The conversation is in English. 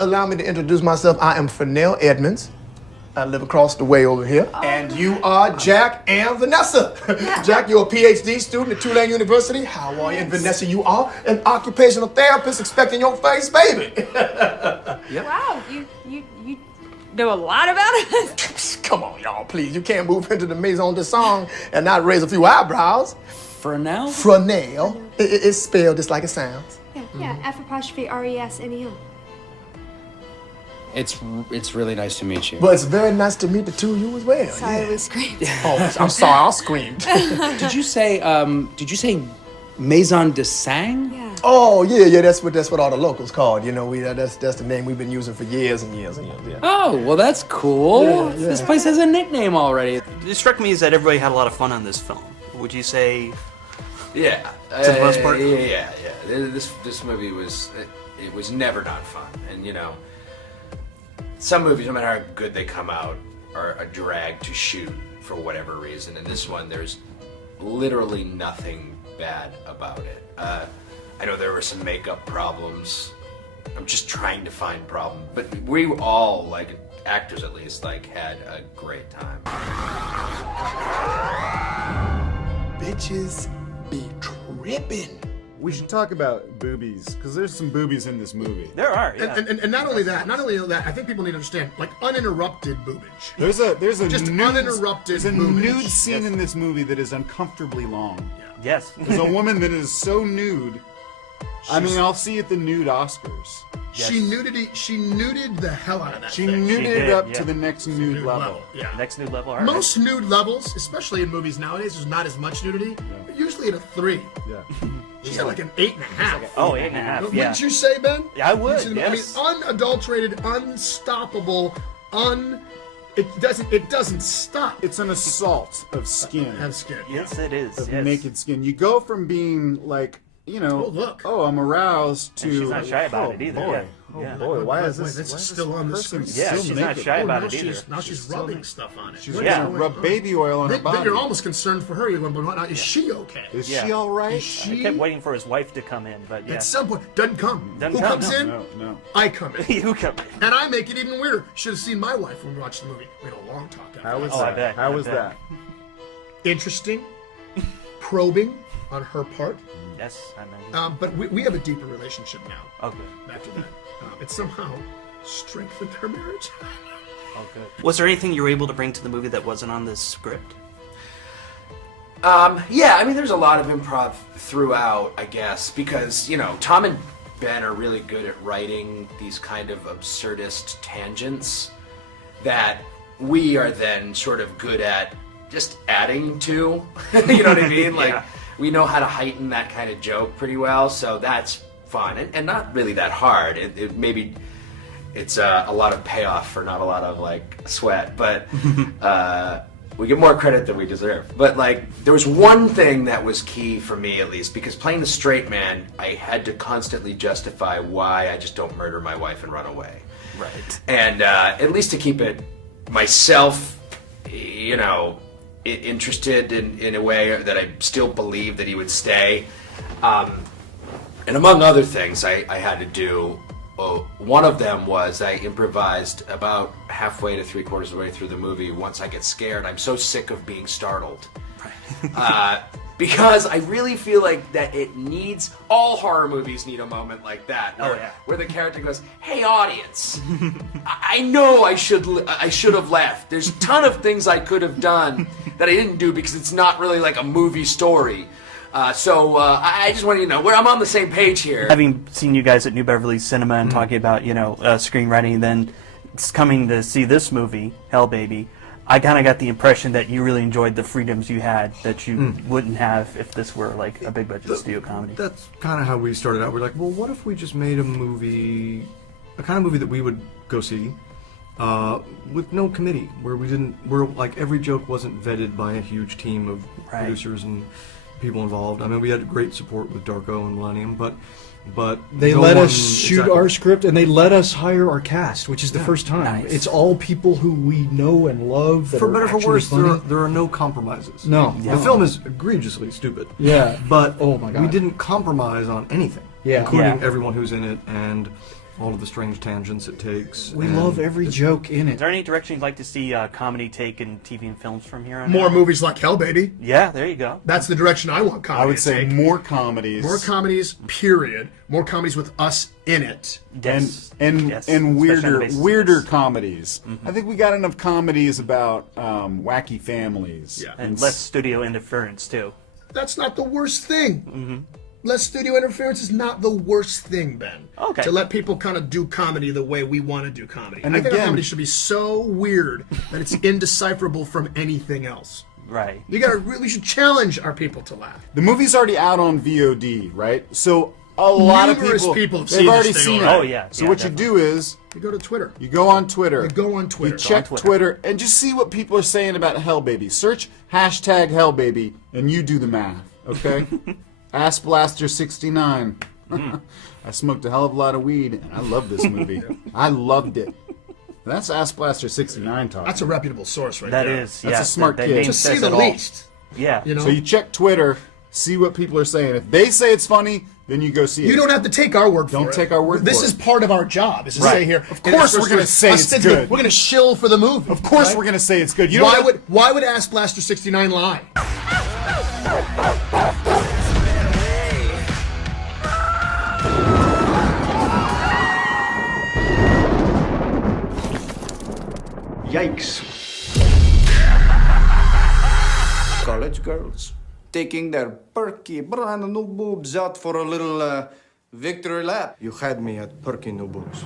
Allow me to introduce myself. I am Fennell Edmonds. I live across the way over here. And you are Jack and Vanessa. Jack, you're a PhD student at Tulane University. How are you? And Vanessa, you are an occupational therapist expecting your face, baby. Yep. Wow, you know a lot about us. Come on, y'all, please. You can't move into the maison de song and not raise a few eyebrows. Fennell? Fennell. It's spelled just like it sounds. Yeah, F''RESNEL. It's really nice to meet you. Well, it's very nice to meet the two of you as well. Sorry, we screamed. Oh, I'm sorry, I screamed. Did you say Maison de Sang? Yeah. Oh, yeah, that's what all the locals called. You know, that's the name we've been using for years and years and years. Yeah. Oh, well, that's cool. Yeah. This place has a nickname already. It struck me as that everybody had a lot of fun on this film. Would you say? Yeah. To the most part? Yeah. This movie was never not fun, and you know, some movies, no matter how good they come out, are a drag to shoot for whatever reason. And this one, there's literally nothing bad about it. I know there were some makeup problems. I'm just trying to find problems, but we all, like actors at least, like had a great time. Bitches be tripping. We should talk about boobies, because there's some boobies in this movie. There are, yeah. And not only that, I think people need to understand, like, uninterrupted boobage. There's a Just nude, uninterrupted There's a boobage. nude scene in this movie that is uncomfortably long. Yes. There's a woman that is so nude. I mean, I'll see at the nude Oscars. Yes. She nuded the hell out of that She thing. nuded did, it up yeah. to the next nude level. Yeah. Next new level. All right. Most nude levels, especially in movies nowadays, there's not as much nudity. But usually at a 3. Yeah. She's at like an 8.5. Oh, 8.5. Yeah. Wouldn't you say, Ben? Yeah, I would. I Yes. mean, unadulterated, unstoppable, It doesn't stop. It's an assault of skin. Have skin. Yes, it is. Of Yes. naked skin. You go from being like, you know, Oh, look. I'm aroused to. And she's not shy about it either. Boy. Yeah. Oh Yeah. boy, why is Wait, this? this why is is still this on the person screen. Yeah, still she's not naked? shy about now it either. she's rubbing stuff on it. She's Yeah. gonna rub baby oil on her Then body. you're almost concerned for her. You're going, but now, is she okay? Is Yeah. she all right? I kept waiting for his wife to come in, but yeah. At some point, doesn't come. Doesn't Who come, comes no. in? No. I come in. You come in. And I make it even weirder. Should have seen my wife when we watched the movie. We had a long talk after How was that. Oh, I that? bet, How I was bet. that? Interesting, probing on her part. Yes, I imagine. But we have a deeper relationship now. Okay. After that, it somehow strengthened her marriage. Oh, good. Was there anything you were able to bring to the movie that wasn't on this script? Yeah, I mean, there's a lot of improv throughout, I guess, because, you know, Tom and Ben are really good at writing these kind of absurdist tangents that we are then sort of good at just adding to. You know what I mean? Like, we know how to heighten that kind of joke pretty well, so that's fun. And not really that hard. Maybe it's a lot of payoff for not a lot of, like, sweat, but we get more credit than we deserve. But, like, there was one thing that was key for me, at least, because playing the straight man, I had to constantly justify why I just don't murder my wife and run away. Right. And at least to keep it myself, you know, interested in a way that I still believe that he would stay. And among other things I had to do, one of them was I improvised about halfway to 3/4 of the way through the movie. Once I get scared, I'm so sick of being startled. Because I really feel like that it needs, all horror movies need a moment like that. Where the character goes, hey audience, I know I should have left. There's a ton of things I could have done that I didn't do because it's not really like a movie story. So I just want you to know where I'm on the same page here. Having seen you guys at New Beverly Cinema and talking about, screenwriting, then coming to see this movie, Hell Baby, I kind of got the impression that you really enjoyed the freedoms you had that you wouldn't have if this were like a big budget studio comedy. That's kind of how we started out. We're like, well, what if we just made a movie, a kind of movie that we would go see, with no committee, where like every joke wasn't vetted by a huge team of producers and people involved. I mean, we had great support with Darko and Millennium, but they no let one- us shoot exactly. our script, and they let us hire our cast, which is the first time. Nice. It's all people who we know and love. That For are better or for actually worse, funny. there are no compromises. No. The film is egregiously stupid. Yeah. But Oh my God. we didn't compromise on anything, Yeah. including Yeah. everyone who's in it, and all of the strange tangents it takes. We and love every joke in Is it. there any direction you'd like to see comedy take in TV and films from here on More out? movies like Hell Baby. Yeah, there you go. That's the direction I want comedy I would to say take. more comedies. More comedies, period. More comedies with us in it. Yes. and Yes. and Especially on the weirder basis of weirder this. comedies. I think we got enough comedies about wacky families. Yeah. And less studio interference, too. That's not the worst thing. Less studio interference is not the worst thing, Ben. Okay. To let people kind of do comedy the way we want to do comedy. And I think our again- comedy should be so weird that it's indecipherable from anything else. Right. We should challenge our people to laugh. The movie's already out on VOD, right? So a lot Numerous of people have they've seen already this thing seen it. already. Oh, yeah. So yeah, what definitely. you do is You go to Twitter. you go on Twitter. You go on Twitter. You check Twitter. Twitter and just see what people are saying about Hell Baby. Search hashtag Hell Baby and you do the math, okay? Ass Blaster 69. I smoked a hell of a lot of weed and I love this movie. I loved it. That's Ass Blaster 69 talking. That's a reputable source right That there. is, That's yeah. a smart that kid. name To say says the it all. least. Yeah. You know? So you check Twitter, see what people are saying. If they say it's funny, then you go see it. You don't have to take our word for it. Don't take our word This for is it. part of our job, is to Right. say here. Of course we're gonna say it's good. We're going to shill for the movie. Of course right? we're gonna say it's good. You know Why would Ass Blaster 69 lie? Yikes. College girls taking their perky brand new boobs out for a little victory lap. You had me at perky new boobs.